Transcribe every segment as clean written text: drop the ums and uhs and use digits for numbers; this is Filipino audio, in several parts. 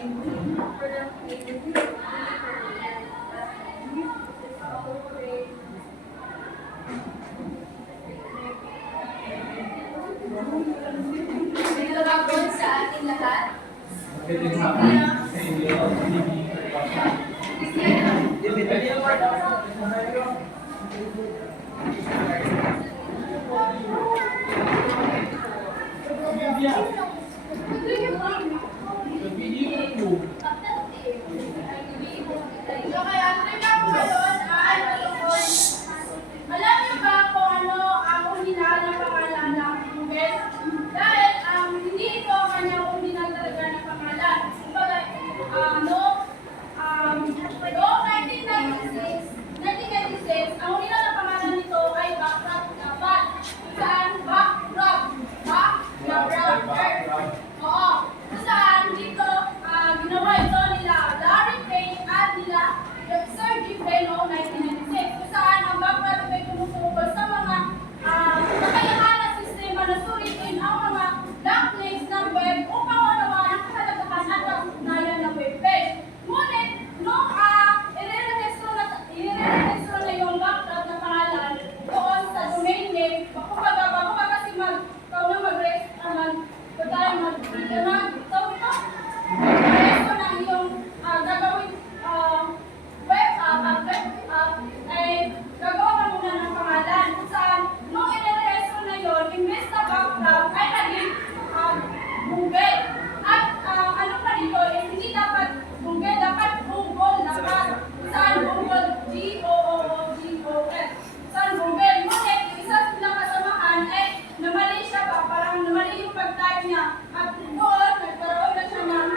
Magandang sa ating lahat. Alam niyo ba kung ano ang original na pangalan ng Google? Dahil hindi ito ang kanyang original talaga na pangalan. Kumbaga, noong 1996, ang original na pangalan nito ay Backrub Dapat. Kung saan Backrub, oo. Kung saan dito, ginawa ito nila Larry Page at nila Sir Jim Bay noong 1996. Kung saan ang Backrub ay tumutukoy sa mga kakayahan na sistema na sulitin ang mga black links ng web upang unawaan ang kahalagahan at kaugnayan ng web page. Ngunit, nung i-re-registro na yung Backrub na pangalan doon sa domain name, bago pa kasi mag-registro ng iyong gagawin web ay gagawa ka muna ng pangalan. Kung saan, nung i-registro na yun, imbes na Backrub ay naging Google. At ano pa dito, hindi dapat Google, dapat Google, dapat saan Google, G-O-O-G-O-L. Saan Google. Ngunit, yung isa silang kasamahan ay namali siya ba, parang namali yung pag-type niya. At doon, nagkaroon na siya ng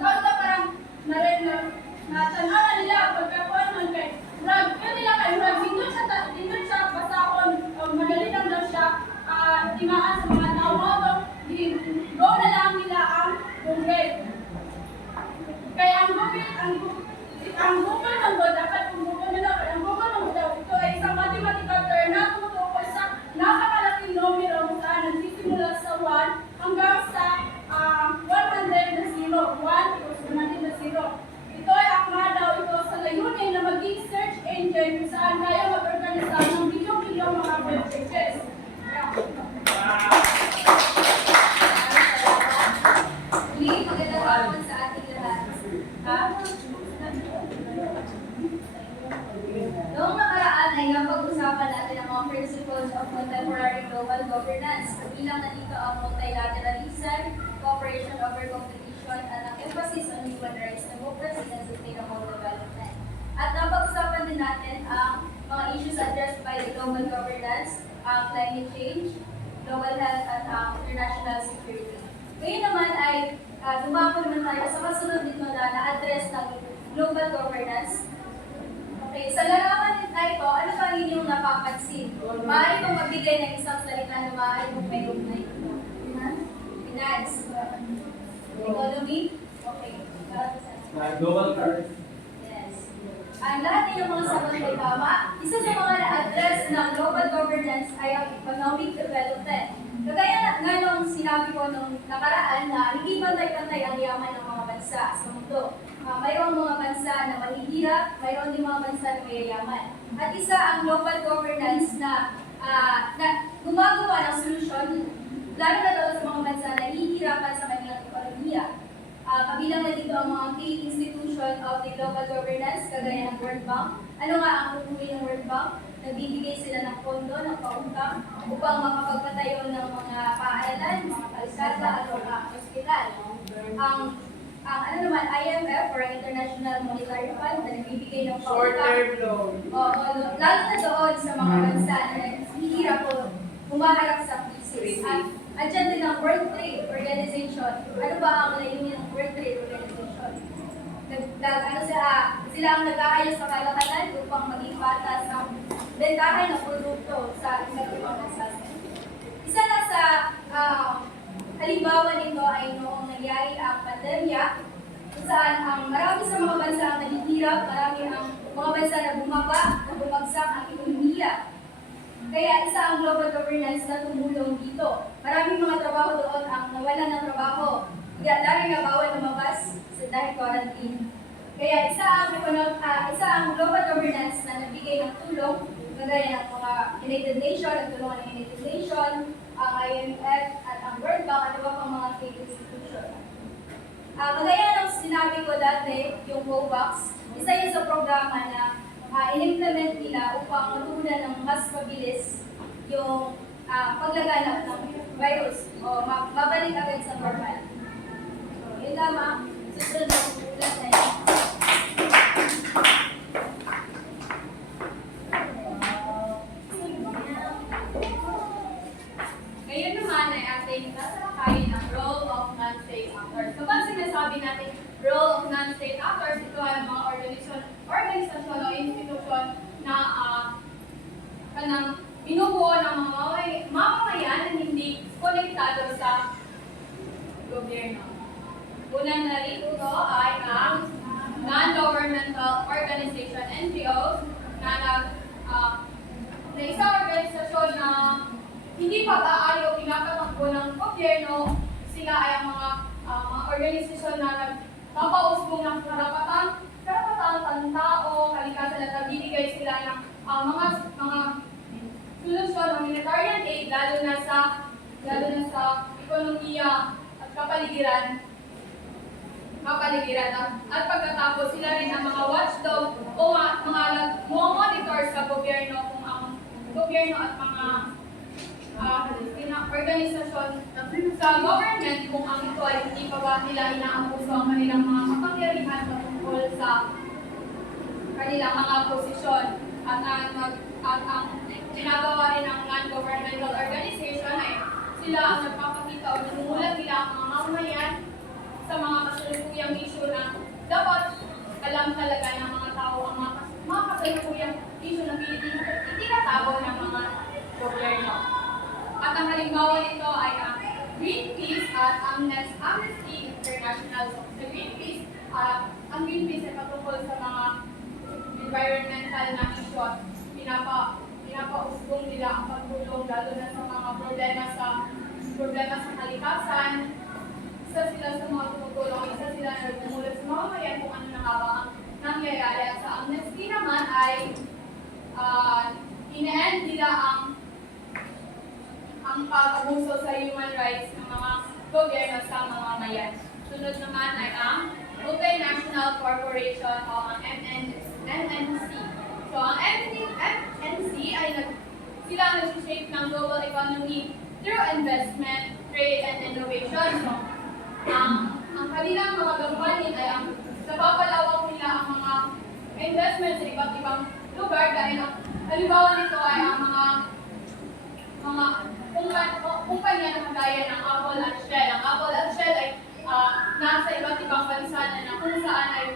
doon na parang natanaw na nila pagkakuan nun kay Rag. Yun nila kay Rag, hindi siya basahon, madali lang daw siya timaan sa mga tao. Go na lang nila ang Google. Kaya ang Google number, dapat kung Google nila, ang Google number daw, ito ay isang mathematical term na tumutukoy sa napakalaking numero kung saan nagsisimula sa 1 hanggang sa 100 na 0. 1 equals 100 na 0. Ito ay akma daw ito sa layunin na maging search engine kung saan kaya mag-organisa ng bilyong-bilyong mga web pages. Magandang hapon sa ating lahat. Noong nakaraan ay napag-usapan natin ang mga principles of contemporary global governance. Kabilang na dito ang multilateralism, cooperation over competition, at ang emphasis on human rights, democracy, and sustainable development. At napag-usapan din natin ang mga issues addressed by the global governance, climate change, global health, at international security. Ngayon naman ay dumako naman tayo sa kasunod nito na na-address ng global governance. Okay, sa larawan na ito, ano ba ang inyong napapansin? Maaari kong magbigay ng isang salita na maaari kong may ugnay ito. Finance. Economy. Okay. Global currency. Yes. Ang lahat ng mga sagot ay tama. Isa sa mga na-address ng global governance ay ang economic development. Kagaya nga nung sinabi ko nung nakaraan na hindi pantay-pantay ang yaman ng mga bansa sa mundo. Mayroong mga bansa na mahihirap, mayroon din mga bansa na mayayaman. At isa ang global governance na gumagawa ng solusyon, lalo na doon sa mga bansa na nahihirapan sa kanilang ekonomiya. Kabilang na dito ang mga key institution of the global governance, kagaya ng World Bank. Ano nga ang tutuloy ng World Bank? Nagbibigay sila ng pondo, ng pautang, upang makapagpatayo ng mga paaralan, mga kalsada, at mga hospital. Ang ano naman, IMF, or International Monetary Fund, na nagbibigay ng Short-term loan. lalo na doon sa mga bansa na hihirap o humaharap sa crisis. At andyan din ang World Trade Organization. Ano ba ang layunin ng World Trade Organization? Sila ang nag-aayos sa kalakalan upang maging patas ang bentahan ng produkto sa isa't ibang bansa. Isa na sa halimbawa nito ay noong nangyari ang pandemya, kung saan ang marami sa mga bansa ang naghihirap, marami ang mga bansa na bumagsak ang ekonomiya. Kaya isa ang global governance na tumulong dito. Maraming mga trabaho doon ang nawalan ng trabaho. lagi na bawal lumabas dahil quarantine. Kaya isa ang global governance na nagbigay ng tulong, kagaya ng mga United Nations, nagtulungan ng United Nations, ang IMF at ang World Bank at iba pang mga state institution. Kagaya ng sinabi ko dati, yung COVAX, isa yun sa programa na in-implement nila upang matugunan ng mas mabilis yung paglaganap ng virus o mabalik agad sa normal. So, yun lamang. Susunod na ulat na yun. Ngayon naman ay ating tatalakayin ang role of non-state actors. Kapag sinasabi natin role of non-state actors, ito ay mga organisasyon o institusyon na kanang binubuo ng mga mamamayan na hindi konektado sa gobyerno. Una na rito ay ang non-governmental organization, NGOs, na isang organisasyon na hindi pag-aayaw pinakatakbo ng gobyerno. Sila ay ang mga organisasyon na nagpapausbong ng karapatan ng tao, kalikasan at nagbibigay sila ng mga solusyon ng humanitarian aid lalo na sa ekonomiya at kapaligiran. At pagkatapos sila rin ang mga watchdog o mga monitor sa gobyerno kung ang gobyerno at mga organisasyon sa government kung ang ito ay hindi pa ba nila inaabuso ang kanilang mga kapangyarihan tungkol sa kanilang mga posisyon. At ang ginagawa rin ng non-governmental organization ay sila ang nagpapakita o nanungulat nila ang mga mamamayan sa mga kasalukuyang issue na dapat alam talaga ng mga tao ang mga kasalukuyang issue na itinatago ng mga gobyerno. At ang halimbawa nito ay ang Greenpeace at Amnesty International. So, sa Greenpeace, ang Greenpeace ay patungkol sa mga environmental na issue at pinapausbong nila ang pagtulong lalo na sa mga problema sa kalikasan. Isa sila sa mga tumutulong, isa sila na nagmumulat sa mga mayan kung ano na nga ba ang nangyayari. At sa Amnesty naman ay ine-end nila ang pag-abuso sa human rights ng mga gobyerno sa mga mayan. Sunod naman ay ang Multinational Corporation o ang MNC. So ang MNC ay sila ang nag-shape ng global economy through investment, trade, and innovation. So ang kanilang mga gampanin ay ang napapalawak nila ang mga investment sa iba't ibang lugar dahil ang halimbawa nito ay ang mga kumpanya na kagaya ng Apple at Shell. Ang Apple at Shell ay nasa iba't ibang bansa na kung saan ay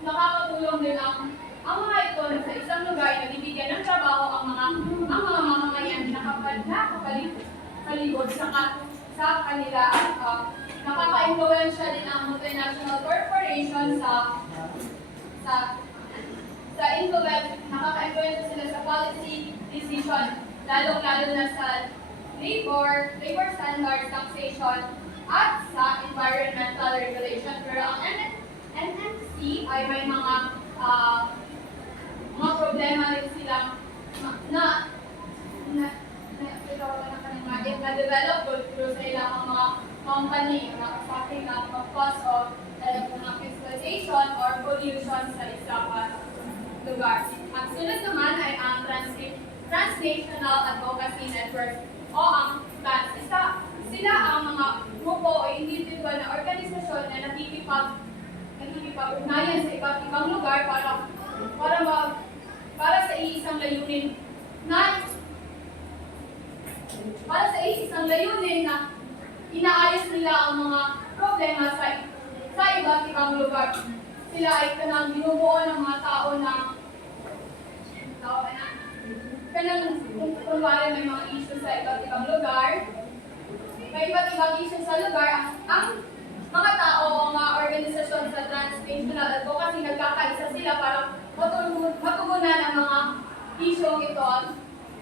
nakakatulong din ang mga ito na sa isang lugar na bibigyan ng trabaho ang mga mamamayan na nakapalibot sa kanila at nakaka-influensya din ang multinational corporation sa influence, nakaka-influensya sila sa policy decision, lalo na sa labor standards, taxation, at sa environmental regulation. Pero ang NMC ay may mga problema rin silang na-develop through sa ilang mga company na sa ating mag-cause of exploitation or pollution sa isang lugar. Ang sunod naman ay ang Transnational Advocacy Network o ang TANS. Sila ang mga grupo o individual na organisasyon na nakikipag-ugnayan sa iba't ibang lugar para sa iisang layunin na inaayos nila ang mga problema sa iba't ibang lugar. Sila ay kanang binubuo ng mga tao na kunwari may mga issue sa iba't ibang lugar. May iba't ibang issue sa lugar. Ang mga tao o mga organisasyon sa Transnational Advocacy nagkakaisa sila para matugunan ang mga issue ito.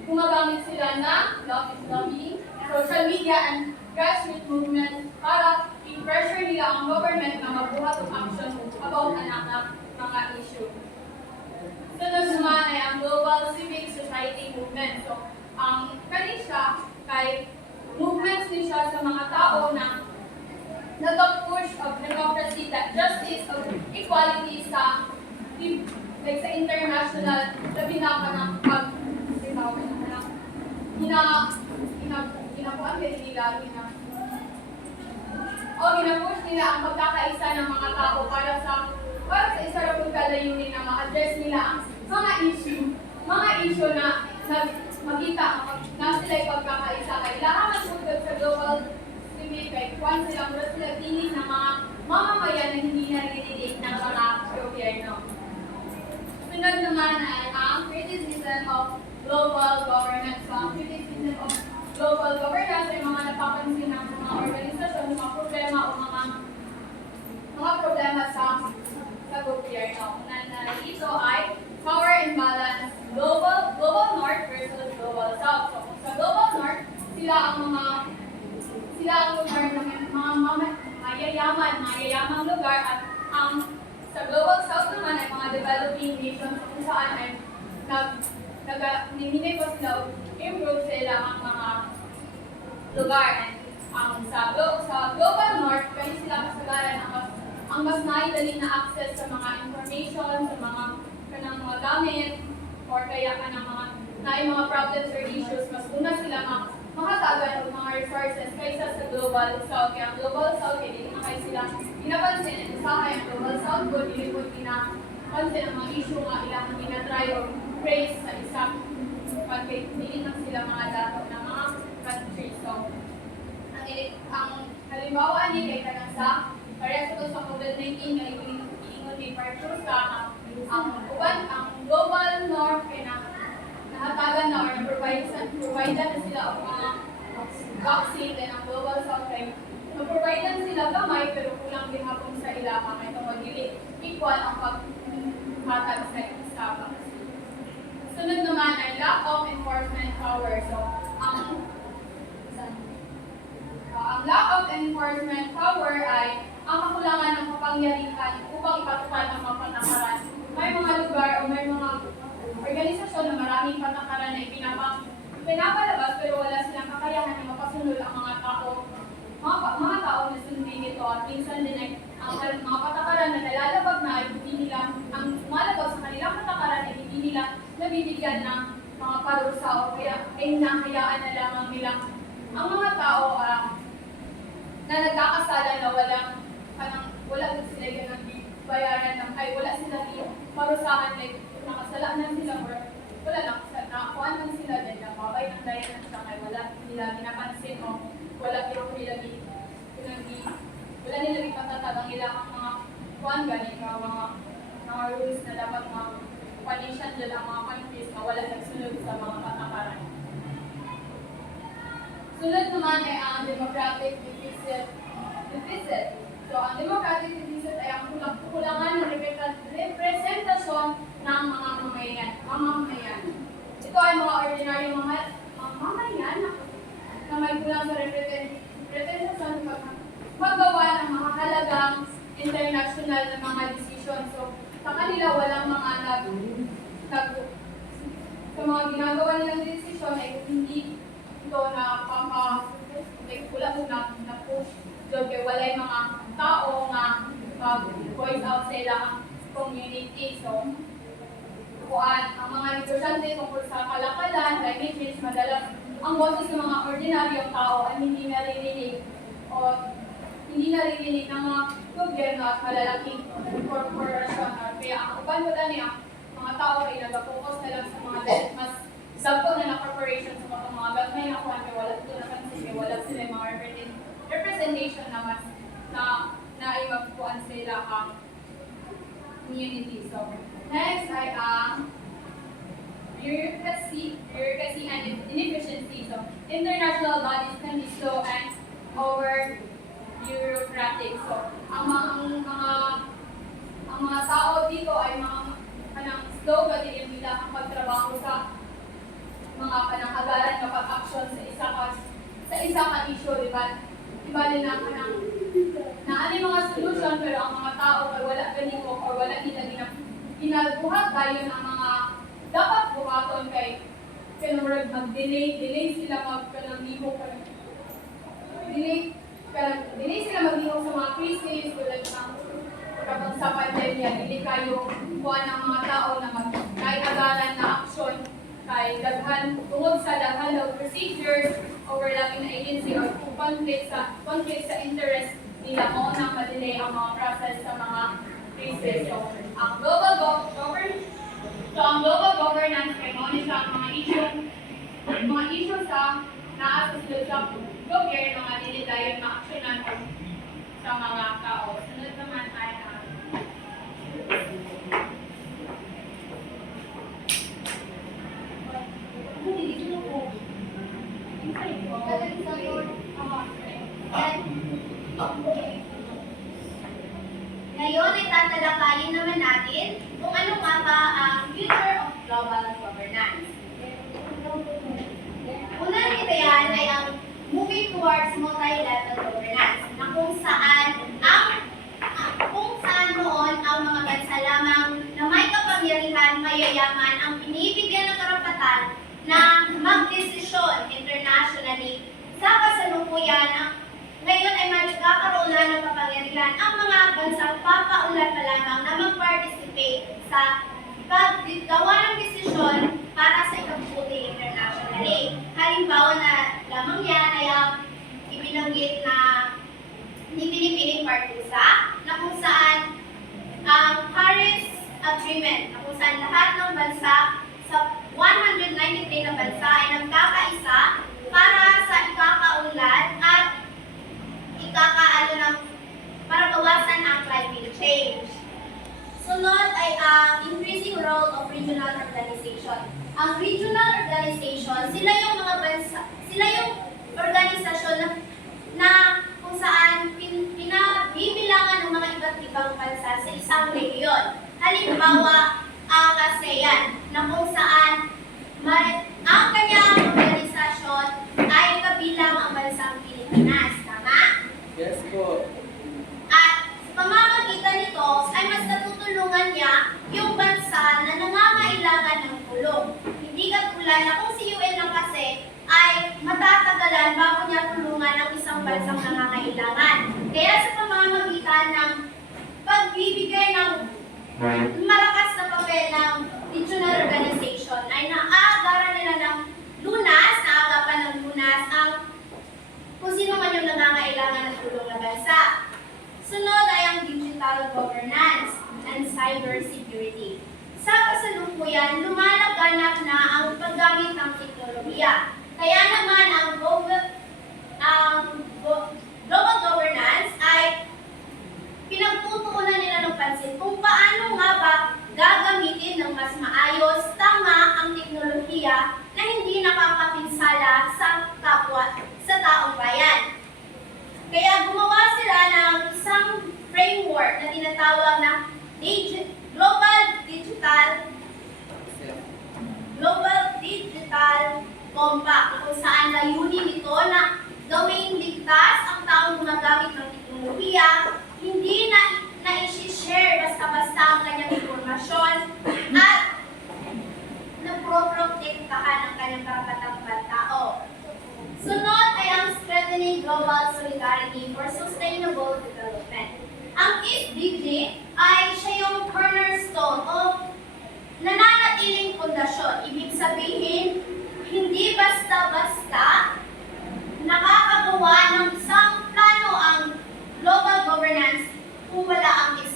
Gumagamit sila ng lobbying, social media, and grassroots movement para pressure nila ang government na magbuhat ng action about anak mga issue. Sunod naman ay ang global civic society movement. So, ang kani siya kay movements din siya sa mga tao na nag-push of democracy, that justice, of equality sa like sa international labi na ka ng ginapush nila ang pagkakaisa ng mga tao para sa isa ra pud kalayunin na ma-address nila ang mga issue na makita na sila pagkakaisa kay lahat pud sa global civic kay kwan sila mura sila tinig ng mga mamamayan na hindi naririnig ng mga gobyerno. Sunod naman ay ang criticism of global governance. So, ang criticism of global governance ay mga napapansin ng mga organisasyon, mga problema o mga problema sa gobyerno. Una na dito ay power imbalance, global north versus global south. So, sa global north, sila ang lugar na may mga mayayamang lugar at ang sa global south naman ay mga developing nations kung saan ay hindi ko sila improve sila ang mga lugar. And sa global north, kaya sila kasagaran ang mas naidali na access sa mga information, sa mga kanang mga gamit, or kaya kanang mga problems or issues, mas una sila makatagan ng mga resources kaysa sa global south. Kaya ang global south, hindi na kayo sila pinapansin. Usahay ang global south ko, hindi po pinapansin ang mga issue nga ilang ginatry or praise sa isang pagkainin ng sila mga dato ng mga countries. So, ang halimbawa ni kay kanang sa response sa COVID-19 na iingon ni Parker sa ang global north kay nahatagan na or provide na sila ang mga vaccine, then ang global south kay provide sila gamay pero kulang din hapon sa ilaha kay tungod dili equal ang paghatag sa vaccine. Sunod naman ay lack of enforcement power. So, ang lack of enforcement power ay ang kakulangan ng kapangyarihan upang ipatupad ang mga patakaran. May mga lugar o may mga organisasyon na maraming patakaran na pinapalabas pero wala silang kakayahan na mapasunod ang mga tao na sundin ito at minsan din ay ang mga patakaran na nalalabag na ay hindi nila ang malabag sa kanilang patakaran ay hindi nila nabibigyan ng mga parusa o kaya ay nahayaan na lamang nilang ang mga tao na nagkakasala na wala sila ganang bayaran ng wala sila parusahan like nakasala na sila or wala lang nakakuha lang sila din na mabay ng daya na sila kaya wala nila ginapansin o wala nila ipatatag ang ilang mga kuhan ganit mga rules na dapat mga condition dyan ang mga countries na wala nagsunod sa mga patakaran. Sunod naman ay ang democratic deficit. So, ang democratic deficit ay ang kulangan ng representasyon ng mga mamamayan. Ito ay mga ordinary mamamayan na may kulang sa representasyon paggawa ng mga halagang international na mga decision. So, sa kanila walang mga sa mga ginagawa nilang decision ay hindi ito na push doon kaya walay mga tao nga voice out sa ilang community. So, ang mga negosyante tungkol sa kalakalan, climate change, madalas ang boses ng mga ordinaryong tao ay hindi naririnig ng mga gobyerno at malalaking korporasyon. Kaya ang uban ko dani ang mga tao ay nag-focus na lang sa mga mas dagko na corporation sa mga gagmay na kuhan kaya wala ito napansin kaya wala sila yung mga representation na mas na ay magkuhan sila ang community. So, next ay ang bureaucracy and inefficiency. So, international bodies can be slow and over bureaucratic. So, ang mga tao dito ay mga slow ba din nila ang pagtrabaho sa mga panangagalan kapag action sa isa ka issue, di ba? Iba din ang na ano mga solution pero ang mga tao ay wala ganito or wala nila ginabuhat tayo ng mga dapat buhaton kay kanurag mag-delay sila magkanamiho delay sila maghiho sa mga crisis tulad ng kapag sa pandemya, hindi kayo kuha ng mga tao na mag-agaran na aksyon kay daghan tungod sa daghan ng procedures, overlapping na agency or conflict sa interest nila mo nang ma-delay ang mga process sa mga crisis. So, ang global governance kay mo ni sa mga issue sa naasusod sa gobyerno nga dili dayon ma-aksyonan sa mga tao. Sunod naman ay Ngayon ay tatalakayin naman natin kung ano nga ba ang future of global governance. Una nito yan ay ang moving towards multi-level governance na kung saan noon ang mga bansa lamang na may kapangyarihan, mayayaman ang binibigyan ng karapatan na magdesisyon internationally sa kasalukuyan. Ngayon ay magkakaroon na ng kapangyarihan ang mga bansang papaunlad pa lamang na mag-participate sa paggawa ng desisyon para sa ikabubuti internationally. Halimbawa na lamang yan ay ang ibinanggit na ni Pinipining Partusa na kung saan ang Paris Agreement na kung saan lahat ng bansa sa 193 na bansa ay nagkakaisa para sa ikakaunlad at para bawasan ang climate change. Sunod ay ang increasing role of regional organization. Ang regional organization, sila yung mga bansa, sila yung organisasyon na kung saan pinabibilangan ng mga iba't ibang bansa sa isang rehiyon. Halimbawa, ang ASEAN, na kung saan ang kanyang organisasyon ay kabilang ang bansang Pilipinas. Tama? Yes po. At sa pamamagitan nito ay mas natutulungan niya yung bansa na nangangailangan ng tulong. Hindi katulad na kung si UN lang kasi ay matatagalan bago niya tulungan ang isang bansang nangangailangan. Kaya sa pamamagitan ng pagbibigay ng malakas na papel ng regional organization ay naaagaran nila ng naagapan ng lunas ang kung sino man yung nangangailangan ng tulong na bansa. Sunod ay ang digital governance and cybersecurity. Sa kasalukuyan, lumalaganap na ang paggamit ng teknolohiya. Kaya naman ang global governance ay pinagtutuunan nila ng pansin kung paano nga ba gagamitin ng mas maayos, tama ang teknolohiya na hindi nakakapinsala sa kapwa, sa taong bayan. Kaya gumawa sila ng isang framework na tinatawag na Global Digital Compact, kung saan layunin nito na gawing ligtas ang taong gumagamit ng teknolohiya, hindi na i-share basta-basta ang kanyang impormasyon at naproprotektahan ang kanyang karapatang pantao. Sunod ay ang Strengthening Global Solidarity for Sustainable Development. Ang SDG ay siya yung cornerstone o nananatiling pundasyon. Ibig sabihin, hindi basta-basta nakakagawa ng isang plano ang global governance kung wala ang SDG.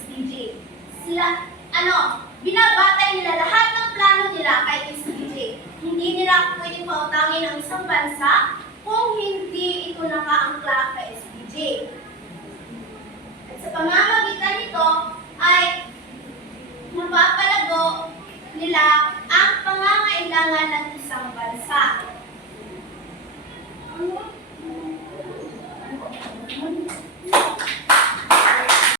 Binabatay nila lahat ng plano nila kay SDG. Hindi nila pwedeng pautangin ang isang bansa kung hindi ito nakaangkla kay SDG. At sa pamamagitan nito ay napapalago nila ang pangangailangan ng isang bansa.